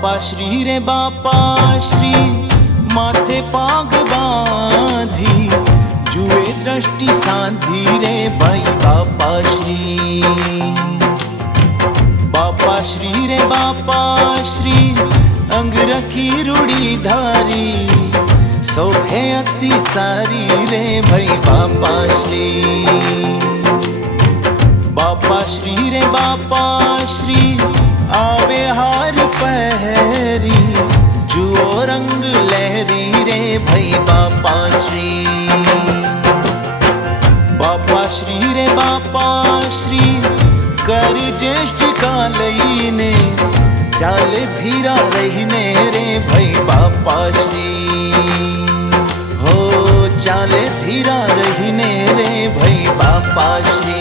बापा श्री रे बापा श्री माथे पाग बांधी जुए दृष्टि सांधी रे भाई बापा श्री। बापा श्री रे बापा श्री अंग रखी रूड़ी धारी शोभे अति सारी रे भाई बापा श्री। बापा श्री रे बापा श्री आवे हार पहरी जुओ रंग लहरी रे भाई बापा श्री। बापा श्री रे बापा श्री कर ज्येष्ठ कालई ने चाल धीरा रहने रे भाई बापा श्री। हो चाल धीरा रहने रे भाई बापा श्री।